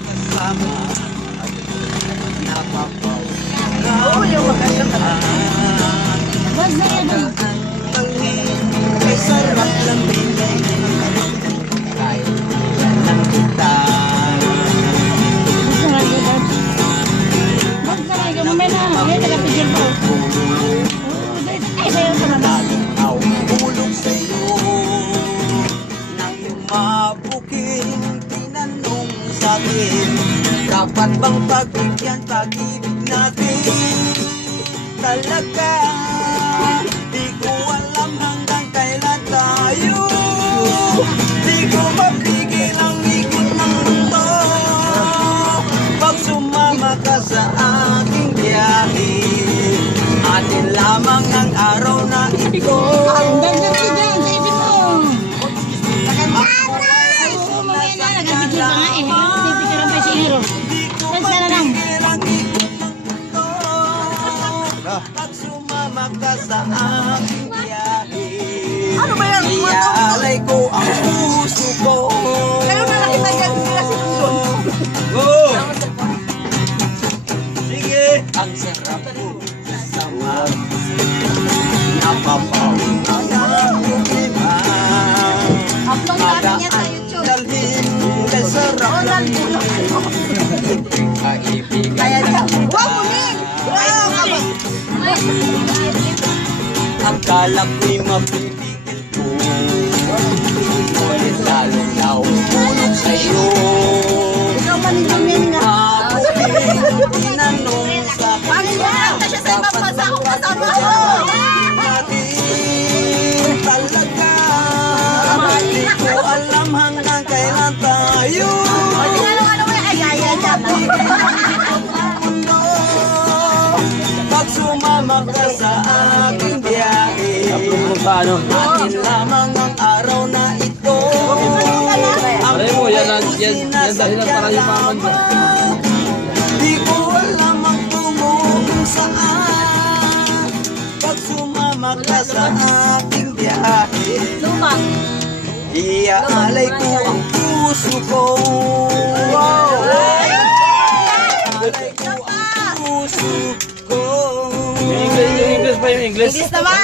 Kasama napapaw. Oo, yung maganda. May sarap lang bigay kahit yan lang kita. Tanaw ulog sa'yo nang iyong mabuking tinanong sa'kin, dapat bang pagbigyan pag-ibig natin? Talaga di ko alam hanggang kailan tayo. Di ko mapigil ang higit ng mundo pag sumama ka sa aking biyahe. Atin lamang ang araw na ito. Ang ganda rin dyan, sa isip mo. Ako ay sumasakyan lamang. Di ko mapigil ang higit ng mundo pag sumama ka sa aking biyahe. Ano ba yan? Iaalay ko ang puso ko. Pero na nakita yan, hindi na sinusun. Oh! Sige! Ang sarap po sa mag napapawin ang iba. Upload namin yan sa YouTube. Dalhin kay sarap lang kaibigan. Kaya niya, wow, muling! Wow, kami! Akala ko'y mapipigil ko, ngunit lalong nauulog sa'yo. Ikaw manigilin nga. Tinanong sa Bakit mo kanta siya sa ibang bansa kung kasama ko? natin talaga. Di ko alam hanggang kailan tayo. O, tinanong ano mo yan? Ay, gaya dyan. Pag sumama ka sa aking biyahe, atin lamang ang araw na ito. Pare mo, yan dahilan para yumaman ka. Di ko alam ang tungo kung saan pag sumama ka sa aking biyahe. Luma. Iaalay ko ang puso ko. Iaalay ko ang puso ko. Yung English pa yung English. English naman.